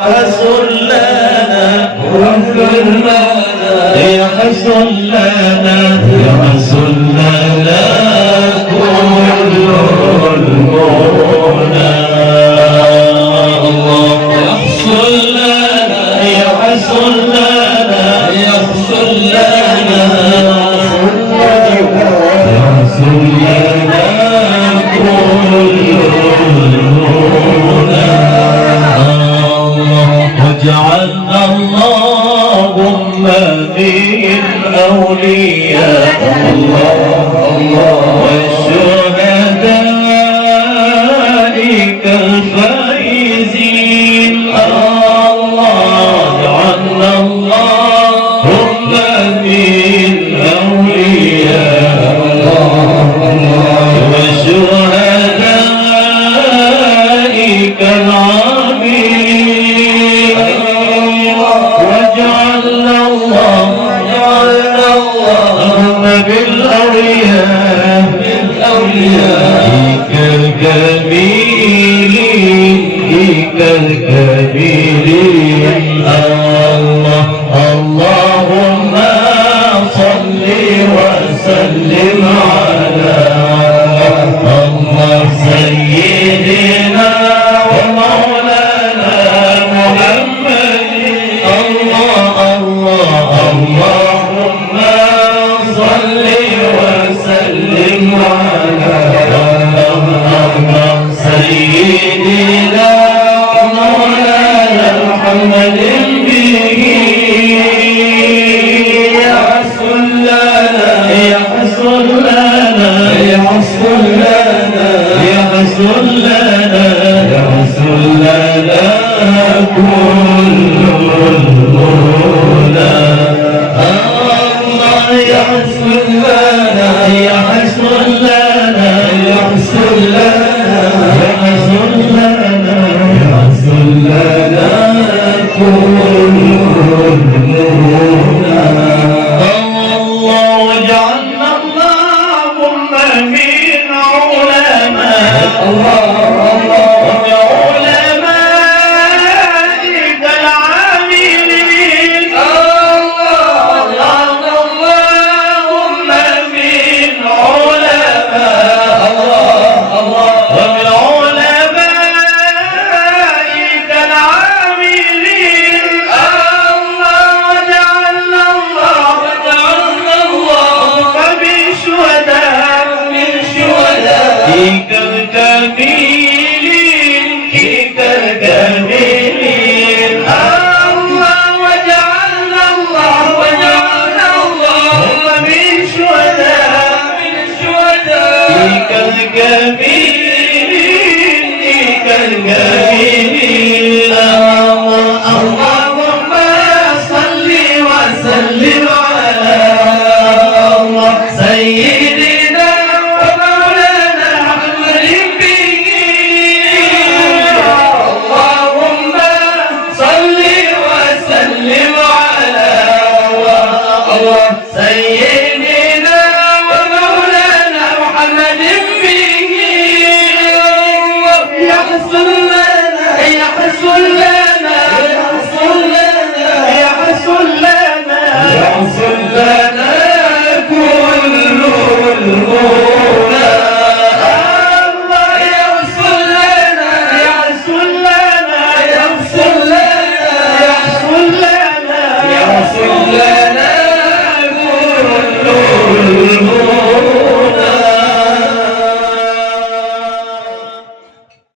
حسن لنا واغفر لنا يا حسن لنا يا حسن لنا كل المنى الله يحسن لنا يا حسن لنا يحسن لنا يا حسن لنا كل المنى واجعلنا اللهم من أولياء الله والشهداء كالفائزين الله اجعلنا اللهم من أولياء الله والشهداء كالعابدين واجعلنا اللهم بالأولياء كالكبيرين الله اللهم صل وسلم على الله سيدنا ومولانا محمد اللهم صل وسلم على سيدنا ومولانا محمد به يا حسن لنا يا حسن لنا يا حسن لنا يا حسن لنا يا حسن لنا كل المنى الله يا حسن لنا يا حسن لنا يا حسن لنا يا حسن لنا يا حسن لنا كل المنى الله واجعلنا اللهم من علماء وعلمائك العاملين اللهم من علماء ومن علمائك العاملين واجعلنا اللهم من شهدائك الكاملين الله واجعلنا اللهم من شهدائك الكاملين اللهم صل وسلم على سيدنا ومولانا محمد به اللهم صل وسلم على